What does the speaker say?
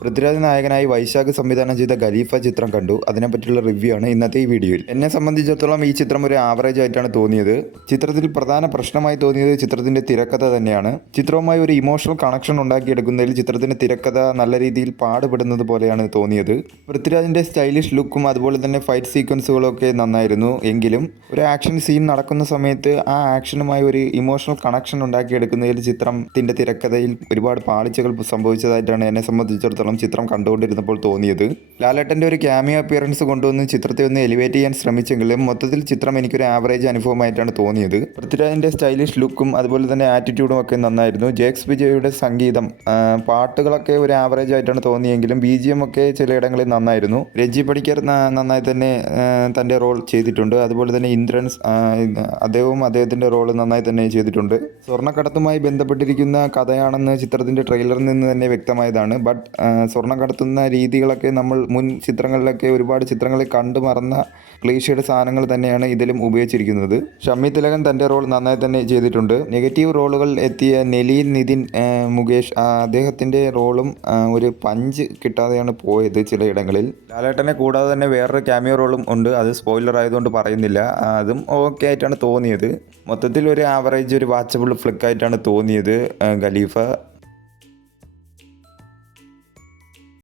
പൃഥ്വിരാജ് നായകനായി വൈശാഖ് സംവിധാനം ചെയ്ത ഖലീഫ ചിത്രം കണ്ടു. അതിനെപ്പറ്റിയുള്ള റിവ്യൂ ആണ് ഇന്നത്തെ ഈ വീഡിയോയിൽ. എന്നെ സംബന്ധിച്ചിടത്തോളം ഈ ചിത്രം ഒരു ആവറേജ് ആയിട്ടാണ് തോന്നിയത്. ചിത്രത്തിൽ പ്രധാന പ്രശ്നമായി തോന്നിയത് ചിത്രത്തിന്റെ തിരക്കഥ തന്നെയാണ്. ചിത്രവുമായി ഒരു ഇമോഷണൽ കണക്ഷൻ ഉണ്ടാക്കിയെടുക്കുന്നതിൽ ചിത്രത്തിന്റെ തിരക്കഥ നല്ല രീതിയിൽ പാടുപെടുന്നത് പോലെയാണ് തോന്നിയത്. പൃഥ്വിരാജിന്റെ സ്റ്റൈലിഷ് ലുക്കും അതുപോലെ തന്നെ ഫൈറ്റ് സീക്വൻസുകളും ഒക്കെ നന്നായിരുന്നു. എങ്കിലും ഒരു ആക്ഷൻ സീൻ നടക്കുന്ന സമയത്ത് ആ ആക്ഷനുമായി ഒരു ഇമോഷണൽ കണക്ഷൻ ഉണ്ടാക്കിയെടുക്കുന്നതിൽ ചിത്രത്തിന്റെ തിരക്കഥയിൽ ഒരുപാട് പാളിച്ചകൾ സംഭവിച്ചതായിട്ടാണ് എന്നെ സംബന്ധിച്ചിടത്തോളം ചിത്രം കണ്ടുകൊണ്ടിരുന്നപ്പോൾ തോന്നിയത്. ലാലേട്ടൻ്റെ ഒരു ക്യാമിയോ അപ്പിയറൻസ് കൊണ്ടുവന്ന് ചിത്രത്തെ ഒന്ന് എലിവേറ്റ് ചെയ്യാൻ ശ്രമിച്ചെങ്കിലും മൊത്തത്തിൽ ചിത്രം എനിക്കൊരു ആവറേജ് അനുഭവമായിട്ടാണ് തോന്നിയത്. പൃഥ്വിരാജിൻ്റെ സ്റ്റൈലിഷ് ലുക്കും അതുപോലെ തന്നെ ആറ്റിറ്റ്യൂഡും ഒക്കെ നന്നായിരുന്നു. ജേക്സ് വിജയുടെ സംഗീതം, പാട്ടുകളൊക്കെ ഒരു ആവറേജ് ആയിട്ടാണ് തോന്നിയെങ്കിലും BGM ഒക്കെ ചിലയിടങ്ങളിൽ നന്നായിരുന്നു. രജി പണിക്കർ നന്നായി തന്നെ തൻ്റെ റോൾ ചെയ്തിട്ടുണ്ട്. അതുപോലെ തന്നെ ഇന്ദ്രൻസ്, അദ്ദേഹത്തിൻ്റെ റോൾ നന്നായി തന്നെ ചെയ്തിട്ടുണ്ട്. സ്വർണ്ണക്കടത്തുമായി ബന്ധപ്പെട്ടിരിക്കുന്ന കഥയാണെന്ന് ചിത്രത്തിൻ്റെ ട്രെയിലറിൽ നിന്ന് തന്നെ വ്യക്തമായതാണ്. ബട്ട് സ്വർണ്ണം കടത്തുന്ന രീതികളൊക്കെ നമ്മൾ മുൻ ചിത്രങ്ങളിലൊക്കെ ഒരുപാട് ചിത്രങ്ങളിൽ കണ്ടു മറന്ന ക്ലീഷയുടെ സാധനങ്ങൾ തന്നെയാണ് ഇതിലും ഉപയോഗിച്ചിരിക്കുന്നത്. ഷമ്മി തിലകൻ തൻ്റെ റോൾ നന്നായി തന്നെ ചെയ്തിട്ടുണ്ട്. നെഗറ്റീവ് റോളുകൾ എത്തിയ നെലീൻ, നിതിൻ, മുകേഷ്, അദ്ദേഹത്തിൻ്റെ റോളും ഒരു പഞ്ച് കിട്ടാതെയാണ് പോയത് ചിലയിടങ്ങളിൽ. ലാലേട്ടനെ കൂടാതെ തന്നെ വേറൊരു ക്യാമിയോ റോളും ഉണ്ട്. അത് സ്പോയിലർ ആയതുകൊണ്ട് പറയുന്നില്ല. അതും ഓക്കെ ആയിട്ടാണ് തോന്നിയത്. മൊത്തത്തിൽ ഒരു ആവറേജ്, ഒരു വാച്ചബിൾ ഫ്ലിക്കായിട്ടാണ് തോന്നിയത് ഖലീഫ.